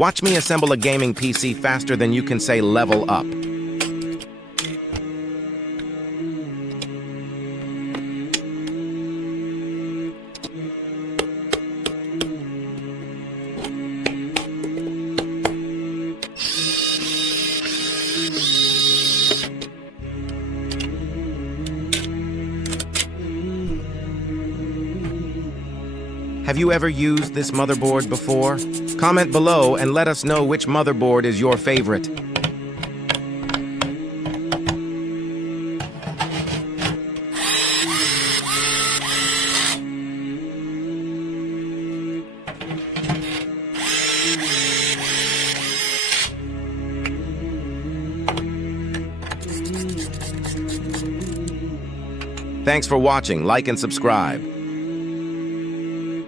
Watch me assemble a gaming PC faster than you can say level up. Have you ever used this motherboard before? Comment below and let us know which motherboard is your favorite. Thanks for watching. Like and subscribe.